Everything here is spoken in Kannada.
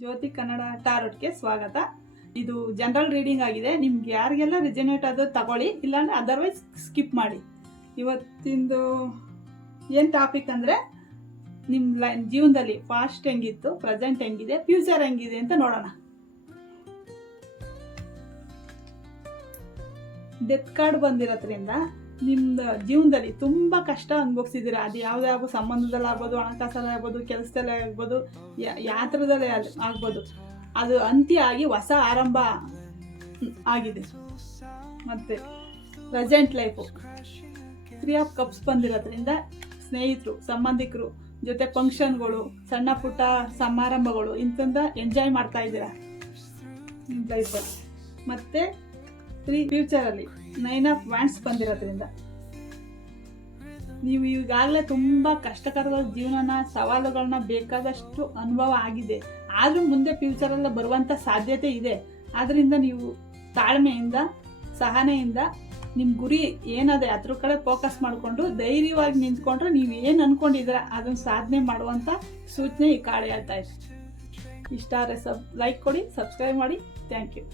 ಜ್ಯೋತಿ ಕನ್ನಡ ಟಾರೋಟ್ಗೆ ಸ್ವಾಗತ. ಇದು ಜನರಲ್ ರೀಡಿಂಗ್ ಆಗಿದೆ. ನಿಮ್ಗೆ ಯಾರಿಗೆಲ್ಲ ರಿಜನೇಟ್ ಆದೋ ತಗೊಳ್ಳಿ, ಇಲ್ಲಾಂದ್ರೆ ಅದರ್ವೈಸ್ ಸ್ಕಿಪ್ ಮಾಡಿ. ಇವತ್ತಿಂದು ಏನು ಟಾಪಿಕ್ ಅಂದರೆ ನಿಮ್ಮ ಜೀವನದಲ್ಲಿ ಪಾಸ್ಟ್ ಹೆಂಗಿತ್ತು, ಪ್ರೆಸೆಂಟ್ ಹೆಂಗಿದೆ, ಫ್ಯೂಚರ್ ಹೆಂಗಿದೆ ಅಂತ ನೋಡೋಣ. ಡೆತ್ ಕಾರ್ಡ್ ಬಂದಿರೋದ್ರಿಂದ ನಿಮ್ಮ ಜೀವನದಲ್ಲಿ ತುಂಬ ಕಷ್ಟ ಅನುಭವಿಸಿದ್ದೀರಾ. ಅದು ಯಾವುದಾಗೋ ಸಂಬಂಧದಲ್ಲಿ ಆಗ್ಬೋದು, ಹಣಕಾಸಲ್ಲಿ ಆಗ್ಬೋದು, ಕೆಲಸದಲ್ಲೇ ಆಗ್ಬೋದು, ಯಾತ್ರದಲ್ಲೇ ಆಗ್ಬೋದು. ಅದು ಅಂತ್ಯ ಆಗಿ ಹೊಸ ಆರಂಭ ಆಗಿದೆ. ಮತ್ತು ಪ್ರೆಸೆಂಟ್ ಲೈಫು 3 ಆಫ್ ಕಪ್ಸ್ ಬಂದಿರೋದ್ರಿಂದ ಸ್ನೇಹಿತರು, ಸಂಬಂಧಿಕರು ಜೊತೆ ಫಂಕ್ಷನ್ಗಳು, ಸಣ್ಣ ಪುಟ್ಟ ಸಮಾರಂಭಗಳು ಇಂಥದ್ದು ಎಂಜಾಯ್ ಮಾಡ್ತಾ ಇದ್ದೀರಾ ನಿಮ್ಮ ಲೈಫಲ್ಲಿ. ಮತ್ತು ಫ್ಯೂಚರಲ್ಲಿ 9 ಆಫ್ ವ್ಯಾಂಡ್ಸ್ ಬಂದಿರೋದ್ರಿಂದ ನೀವು ಈಗಾಗಲೇ ತುಂಬ ಕಷ್ಟಕರವಾದ ಜೀವನನ, ಸವಾಲುಗಳನ್ನ ಬೇಕಾದಷ್ಟು ಅನುಭವ ಆಗಿದೆ. ಆದರೂ ಮುಂದೆ ಫ್ಯೂಚರಲ್ಲಿ ಬರುವಂಥ ಸಾಧ್ಯತೆ ಇದೆ. ಆದ್ದರಿಂದ ನೀವು ತಾಳ್ಮೆಯಿಂದ, ಸಹನೆಯಿಂದ ನಿಮ್ಮ ಗುರಿ ಏನದೆ ಅದ್ರ ಕಡೆ ಫೋಕಸ್ ಮಾಡಿಕೊಂಡು ಧೈರ್ಯವಾಗಿ ನಿಂತ್ಕೊಂಡ್ರೆ ನೀವು ಏನು ಅಂದ್ಕೊಂಡಿದ್ದೀರ ಅದನ್ನು ಸಾಧನೆ ಮಾಡುವಂಥ ಸೂಚನೆ ಈ ಕಾರ್ಡ್ ಹೇಳ್ತಾ ಇದೆ. ಇಷ್ಟ ಆದರೆ ಲೈಕ್ ಕೊಡಿ, ಸಬ್ಸ್ಕ್ರೈಬ್ ಮಾಡಿ. Thank you.